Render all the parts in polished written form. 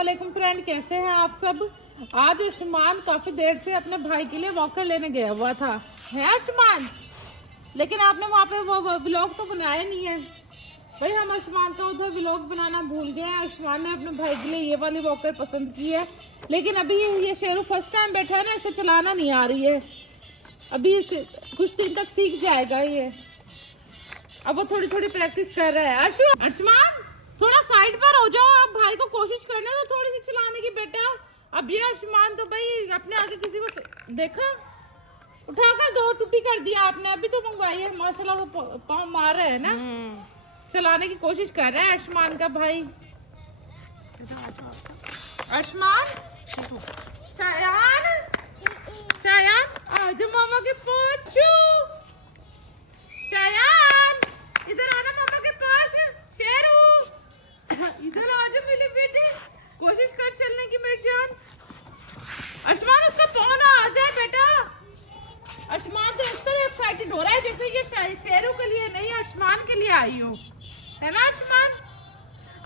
वालेकुम फ्रेंड, कैसे हैं आप सब। आज अर्शमान काफी देर से अपने भाई के लिए वॉकर लेने गया हुआ था, है अर्शमान। लेकिन आपने वहाँ पे वो व्लॉग तो बनाया नहीं है भाई। हम अर्शमान का उधर व्लॉग बनाना भूल गए हैं। अर्शमान ने अपने भाई के लिए ये वाली वॉकर पसंद की है, लेकिन अभी ये शेरू फर्स्ट टाइम बैठा है ना, इसे चलाना नहीं आ रही है। अभी इसे कुछ दिन तक सीख जाएगा ये। अब वो थोड़ी थोड़ी प्रैक्टिस कर रहा है। अर्शमान थोड़ा साइड पर हो जाओ, आप भाई को कोशिश करने दो थोड़ी सी चलाने की बेटा। अब ये अर्शमान तो भाई अपने आगे किसी को देखा उठाकर दो टूटी कर दिया आपने। अभी तो मंगवाई है माशाल्लाह, वो पाँव मार रहे है ना, चलाने की कोशिश कर रहा है अर्शमान का भाई। अर्शमान शायान शायान आज मामा के पास। शायान इधर आना मामा के पास। शेरू इधर आ जा मेरे बेटे, कोशिश कर चलने की मेरी जान। अर्शमान उसका फोन आ जाए बेटा। अर्शमान तो इस तरह एक्साइटेड हो रहा है जैसे ये शेरू के लिए नहीं अर्शमान के लिए आई हो, है ना अर्शमान।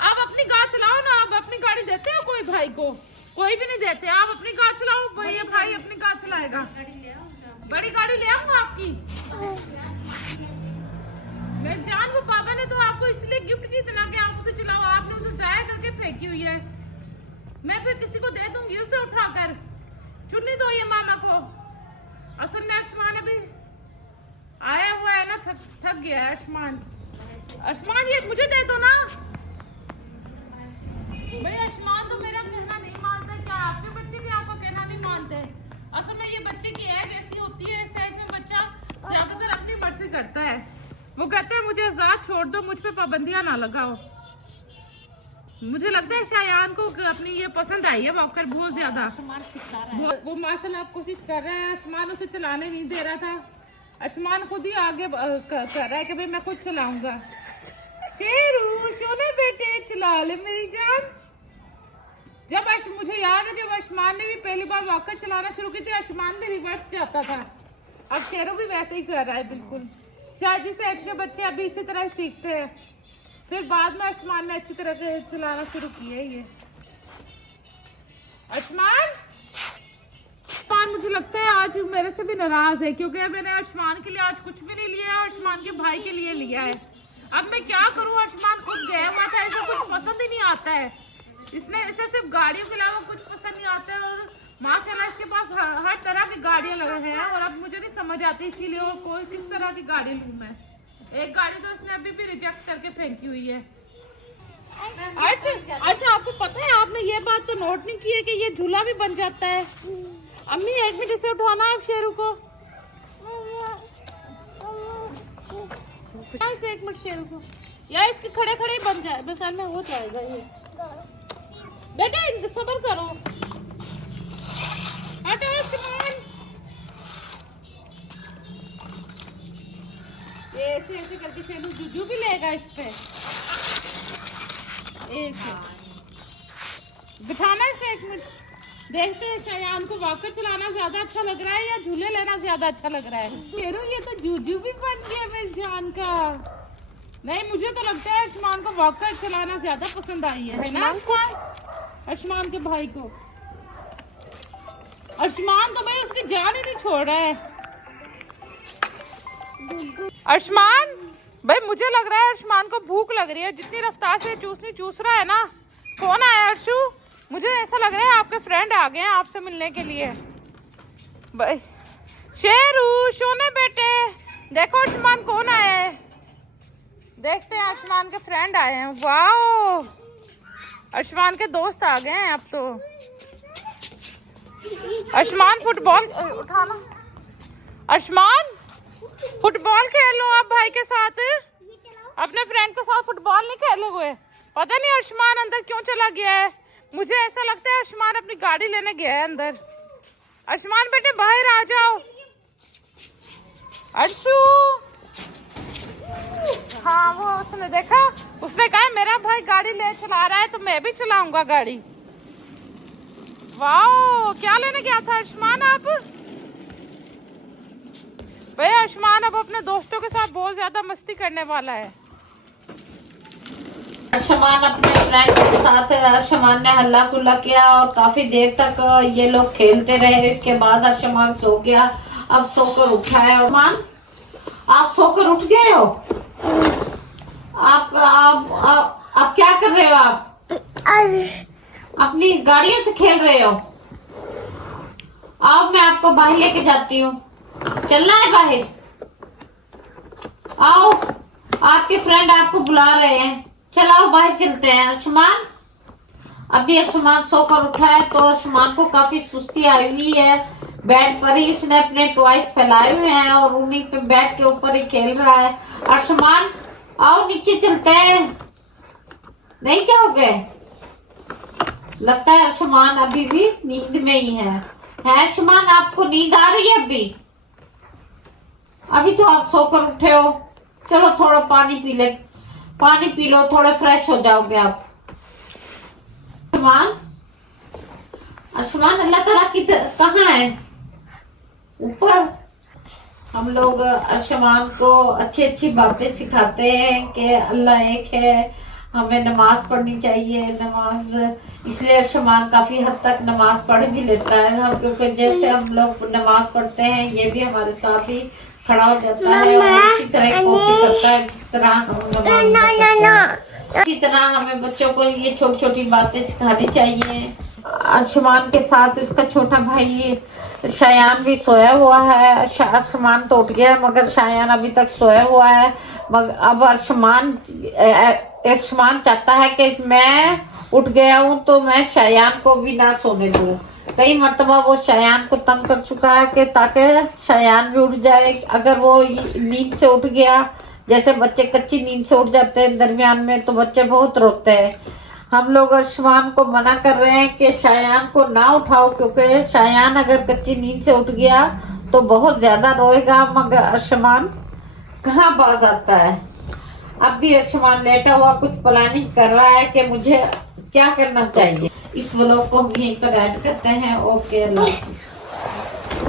आप अपनी गाड़ी चलाओ ना, आप अपनी गाड़ी देते हो कोई भाई को? कोई भी नहीं देते। आप अपनी गाड़ी चलाओ भाई, भाई अपनी गाड़ी चलाएगा। बड़ी गाड़ी ले आऊंगा आपकी मेरी जान। वो पापा ने तो आपको इसलिए गिफ्ट की इतना कि आप उसे चलाओ, आपने उसे जाया करके फेंकी हुई है। मैं फिर किसी को दे दूंगी उसे उठाकर। चुन्नी दो ये मामा को। असल में अर्शमान अभी आया हुआ है ना, थक गया है अर्शमान। अर्शमान ये मुझे दे दो ना भाई। अर्शमान तो मेरा कहना नहीं मानता। क्या आपके बच्चे भी आपका कहना नहीं मानते? असल में ये बच्चे की एज ऐसी होती है, इस एज में बच्चा ज्यादातर अपनी मर्जी करता है। वो कहते हैं मुझे आजाद छोड़ दो, मुझ पे पाबंदियां ना लगाओ। मुझे लगता है शायान को अपनी ये पसंद आई है वॉकर बहुत ज्यादा। वो माशाल्लाह आप कोशिश कर रहा है। अर्शमान उसे चलाने नहीं दे रहा था। अर्शमान खुद ही आगे कर रहा है कि भाई मैं खुद चलाऊंगा। शेरू सोने बेटे चला ले मेरी जान। मुझे याद है जब अर्शमान ने भी पहली बार वॉकर चलाना शुरू की थी, अर्शमान भी रिवर्स जाता था। अब शेरू भी वैसे ही कर रहा है बिल्कुल। शायद इस एज के बच्चे अभी इसी तरह ही सीखते हैं। फिर बाद में अर्शमान ने अच्छी तरह से चलाना शुरू किया है ये। अर्शमान मुझे लगता है आज मेरे से भी नाराज है, क्योंकि मैंने अर्शमान के लिए आज कुछ भी नहीं लिया है, अर्शमान के भाई के लिए लिया है। अब मैं क्या करूं? अर्शमान खुद गया हुआ था, इसे कुछ पसंद ही नहीं आता है। इसे सिर्फ गाड़ियों के अलावा कुछ पसंद नहीं आता है। और माशाल्लाह इसके पास हर तरह की गाड़ियां लगे हैं। और अब मुझे नहीं समझ आती इसके लिए और कोई किस तरह की गाड़ी लूं मैं। एक गाड़ी तो इसने अभी भी रिजेक्ट करके फेंकी हुई है। अच्छा आपको पता है, आपने ये बात तो नोट नहीं की है कि ये झूला भी बन जाता है। अम्मी एक मिनट इसे उठाना है शेरू को। इसे एक मिनट शेरू को, या इसके खड़े खड़े बन जाए, बस में हो जाएगा ये। बेटा सब्र करो। हटो अर्शमान। ये ऐसे ऐसे करके शेरू जुजू भी लेगा इस पे। बिठाना इसे एक मिनट। देखते हैं शायान को वॉकर चलाना ज्यादा अच्छा लग रहा है या झूले लेना ज्यादा अच्छा लग रहा है। शेरू ये तो जुजू भी बन गया मेरी जान का। नहीं मुझे तो लगता है अर्शमान को वॉकर चलाना ज्यादा पसंद आई है ना अर्शमान के भाई को। अर्शमान तो भाई उसकी जान ही नहीं छोड़ रहा है। अर्शमान भाई मुझे लग रहा है अर्शमान को भूख लग रही है, जितनी रफ्तार से चूस रहा है ना। कौन आया अर्शु? मुझे ऐसा लग रहा है आपके फ्रेंड आ गए हैं आपसे मिलने के लिए। भाई शेरू सोने बेटे, देखो अर्शमान कौन आया है। देखते हैं अर्शमान के फ्रेंड आए हैं। वाओ अर्शमान के दोस्त आ गए हैं अब तो। अर्शमान फुटबॉल उठाना। अर्शमान फुटबॉल खेल लो आप भाई के साथ। अपने फ्रेंड के साथ फुटबॉल नहीं खेलोगे? पता नहीं अर्शमान अंदर क्यों चला गया है। मुझे ऐसा लगता है अर्शमान अपनी गाड़ी लेने गया है अंदर। अर्शमान बेटे बाहर आ जाओ। अर्शु हाँ वो उसने देखा, उसने कहा मेरा भाई गाड़ी ले चला रहा है तो मैं भी चलाऊंगा गाड़ी। वाओ क्या लेने गया था अर्शमान आप? भाई अर्शमान अब अपने दोस्तों के साथ बहुत ज्यादा मस्ती करने वाला है। अर्शमान अपने फ्रेंड के साथ अर्शमान ने हल्ला गुल्ला किया और काफी देर तक ये लोग खेलते रहे। इसके बाद अर्शमान सो गया। अब सोकर उठा है। अर्शमान, आप सोकर उठ गए हो? आप क्या कर रहे हो? आप अपनी गाड़ियों से खेल रहे हो? आओ, मैं आपको बाहर लेके जाती हूँ। चलना है बाहर? आओ, आपके फ्रेंड आपको बुला रहे हैं। चलाओ, बाहर चलते हैं। अर्शमान, अभी अर्शमान सोकर उठा है तो अर्शमान को काफी सुस्ती आई हुई है। बेड पर ही उसने अपने टॉयज फैलाए हुए हैं और रूनी पे बेड के ऊपर ही खेल रहा है। अर्शमान, आओ नीचे चलते हैं। नहीं जाओगे? लगता है अर्शमान अभी भी नींद में ही है अर्शमान, आपको नींद आ रही है अभी तो आप सोकर उठे हो। चलो थोड़ा पानी पी लो, थोड़े फ्रेश हो जाओगे आप। अर्शमान, अल्लाह ताला की कहाँ है? ऊपर। हम लोग अर्शमान को अच्छी बातें सिखाते हैं कि अल्लाह एक है, हमें नमाज पढ़नी चाहिए। नमाज इसलिए अर्शमान काफी हद तक नमाज पढ़ भी लेता है। हम क्योंकि जैसे हम लोग नमाज पढ़ते हैं ये भी हमारे साथ ही खड़ा हो जाता है और उसी तरह कॉपी करता है जिस तरह हम नमाज। इसी तरह हमें बच्चों को ये छोटी छोटी बातें सिखानी चाहिए। अर्शमान के साथ उसका छोटा भाई शायान भी सोया हुआ है। अर्शमान तो उठ गया मगर शायान अभी तक सोया हुआ है। मगर अब अर्शमान चाहता है कि मैं उठ गया हूँ तो मैं शायान को भी ना सोने दूँ। कई मर्तबा वो शायान को तंग कर चुका है कि ताकि शायान भी उठ जाए। अगर वो नींद से उठ गया, जैसे बच्चे कच्ची नींद से उठ जाते हैं दरमियान में, तो बच्चे बहुत रोते हैं। हम लोग अर्शमान को मना कर रहे हैं कि शायान को ना उठाओ क्योंकि शायान अगर कच्ची नींद से उठ गया तो बहुत ज्यादा रोएगा। मगर अर्शमान कहाँ बाज आता है। अब भी अर्शमान लेटा हुआ कुछ प्लानिंग कर रहा है कि मुझे क्या करना चाहिए। इस व्लॉग को हम यहीं पर ऐड करते हैं। ओके, अल्लाह हाफिज़।